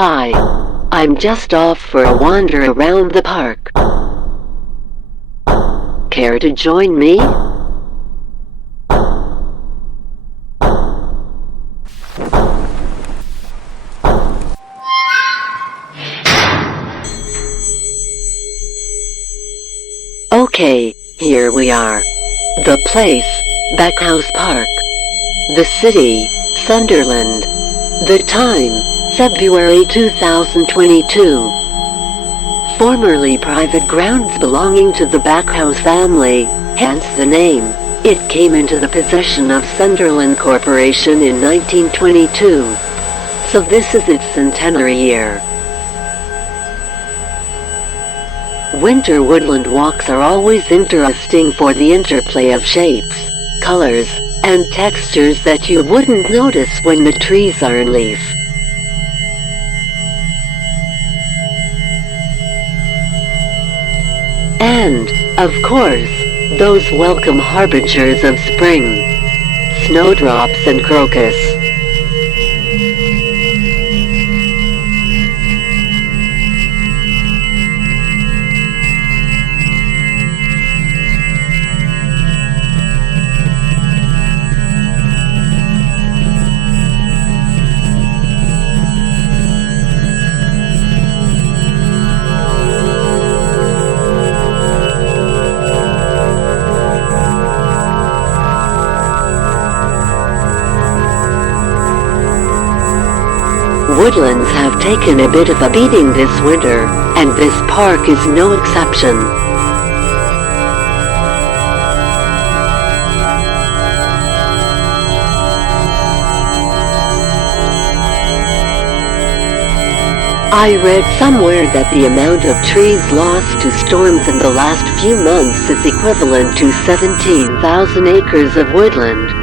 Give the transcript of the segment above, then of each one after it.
Hi. I'm just off for a wander around the park. Care to join me? Okay, here we are. The place, Backhouse Park. The city, Sunderland. The time, February 2022. Formerly private grounds belonging to the Backhouse family, hence the name. It came into the possession of Sunderland Corporation in 1922. So this is its centenary year. Winter woodland walks are always interesting for the interplay of shapes, colors, and textures that you wouldn't notice when the trees are in leaf. And, of course, those welcome harbingers of spring. Snowdrops and crocus. Woodlands have taken a bit of a beating this winter, and this park is no exception. I read somewhere that the amount of trees lost to storms in the last few months is equivalent to 17,000 acres of woodland.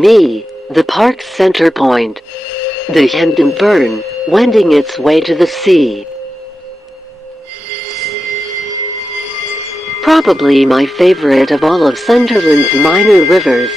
me, the park's center point. The Hendon Burn, wending its way to the sea. Probably my favorite of all of Sunderland's minor rivers.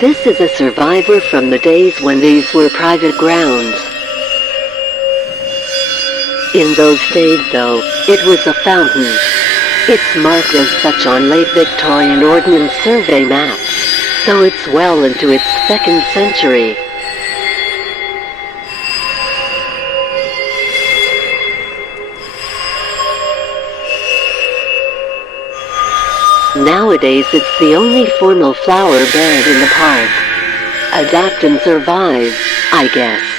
This is a survivor from the days when these were private grounds. In those days though, it was a fountain. It's marked as such on late Victorian Ordnance Survey maps, so it's well into its 2nd century. Nowadays it's the only formal flower bed in the park. Adapt and survive, I guess.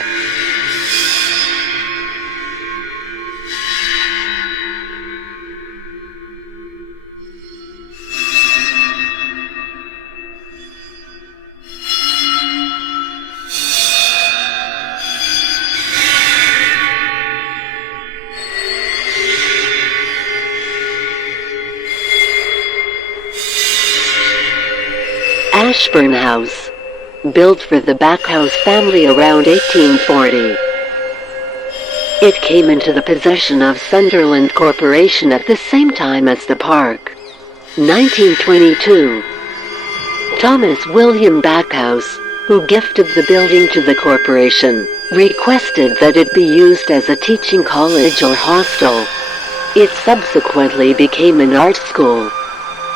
Ashburn House, built for the Backhouse family around 1840. It came into the possession of Sunderland Corporation at the same time as the park. 1922. Thomas William Backhouse, who gifted the building to the corporation, requested that it be used as a teaching college or hostel. It subsequently became an art school.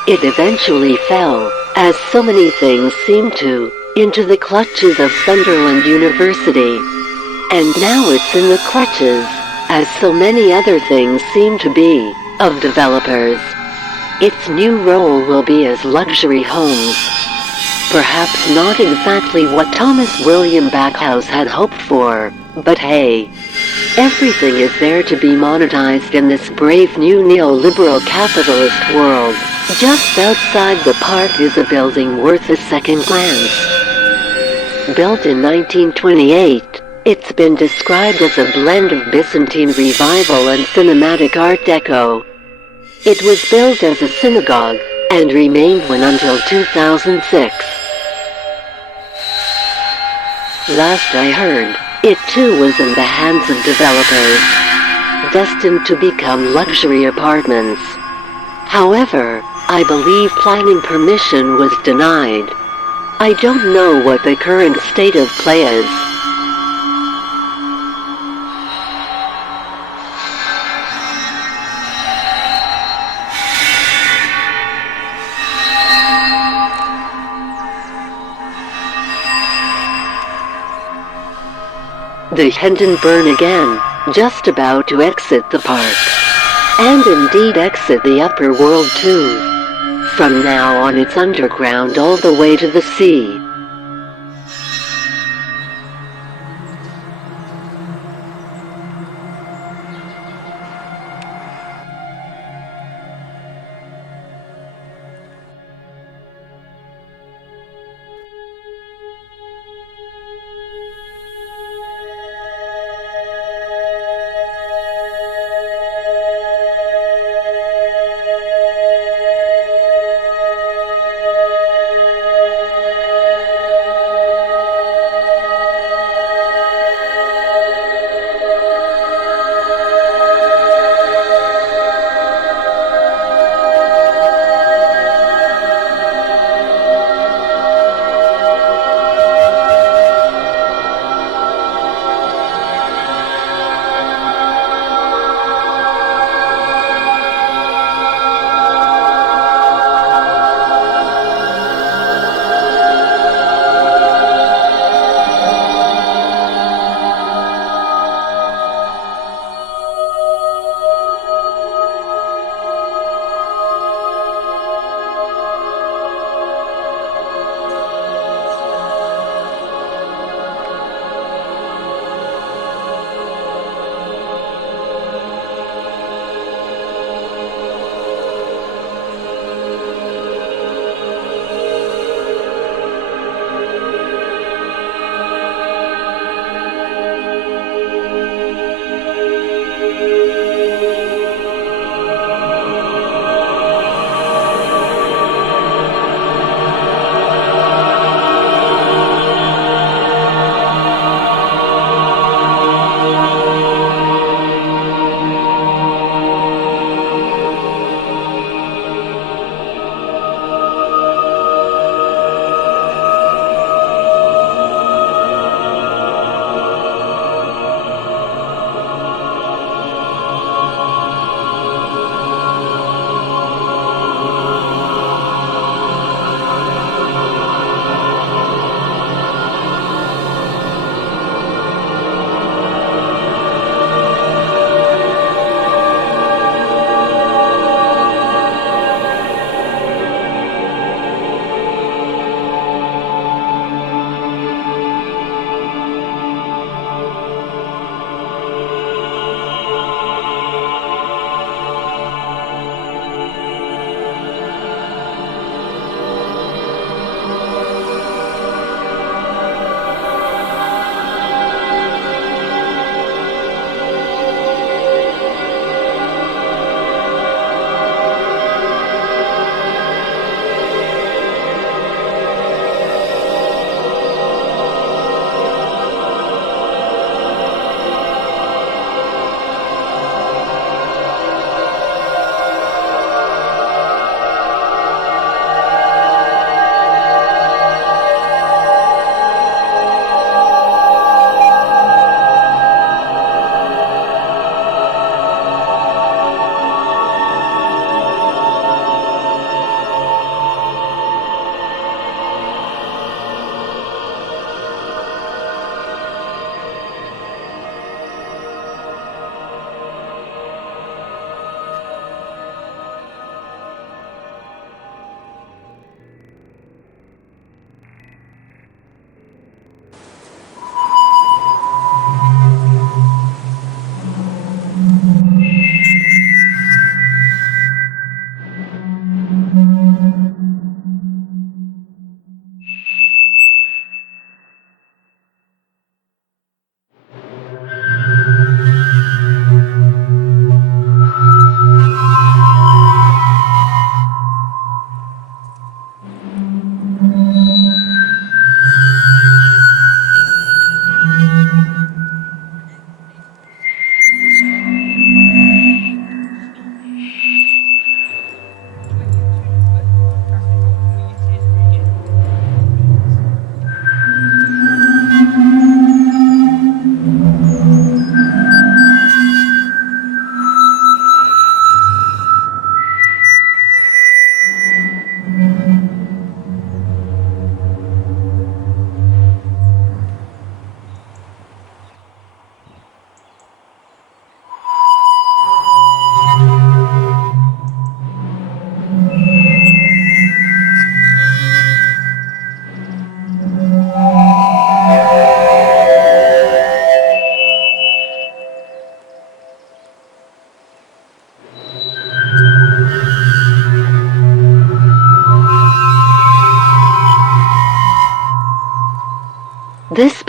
It eventually fell, as so many things seem to, into the clutches of Sunderland University. And now it's in the clutches, as so many other things seem to be, of developers. Its new role will be as luxury homes. Perhaps not exactly what Thomas William Backhouse had hoped for, but hey, everything is there to be monetized in this brave new neoliberal capitalist world. Just outside the park is a building worth a second glance. Built in 1928, it's been described as a blend of Byzantine Revival and Cinematic Art Deco. It was built as a synagogue, and remained one until 2006. Last I heard, it too was in the hands of developers, destined to become luxury apartments. However, I believe planning permission was denied. I don't know what the current state of play is. The Hendon Burn again, just about to exit the park. And indeed exit the upper world too. From now on it's underground all the way to the sea.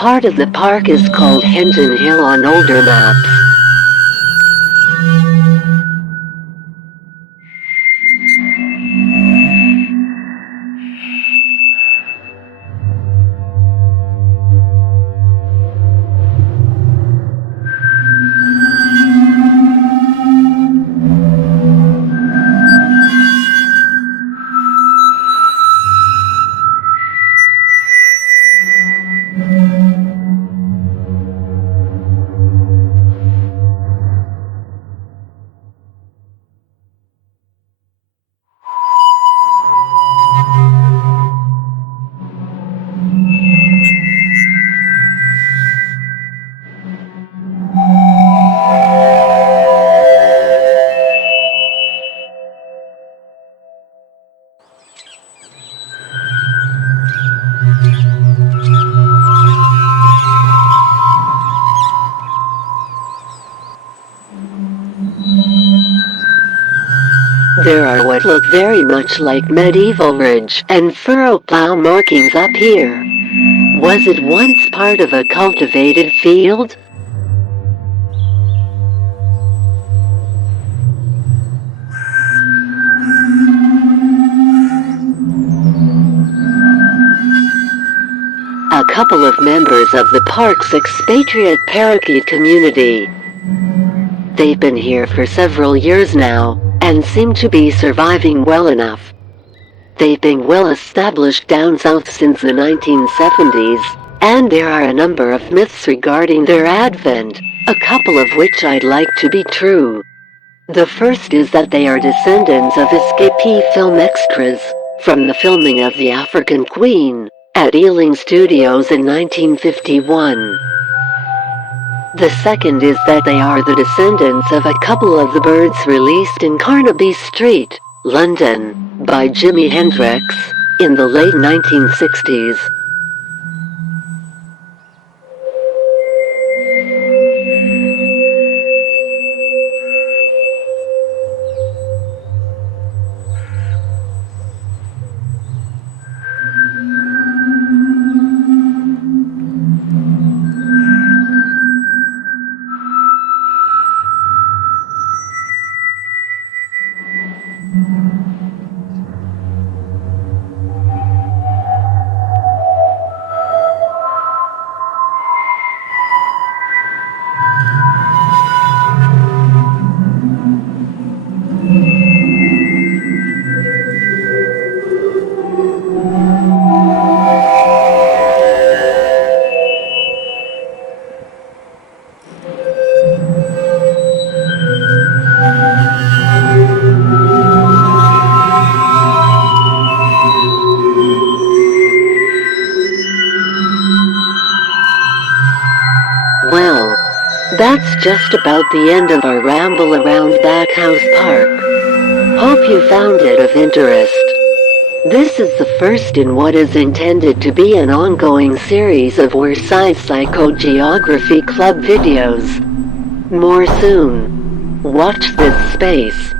part of the park is called Hinton Hill on older maps. There are what look very much like medieval ridge and furrow plow markings up here. Was it once part of a cultivated field? A couple of members of the park's expatriate parakeet community. They've been here for several years now, and seem to be surviving well enough. They've been well established down south since the 1970s, and there are a number of myths regarding their advent, a couple of which I'd like to be true. The first is that they are descendants of escapee film extras from the filming of The African Queen at Ealing Studios in 1951. The second is that they are the descendants of a couple of the birds released in Carnaby Street, London, by Jimi Hendrix in the late 1960s. Well, that's just about the end of our ramble around Backhouse Park. Hope you found it of interest. This is the first in what is intended to be an ongoing series of Wearside Psychogeography Club videos. More soon. Watch this space.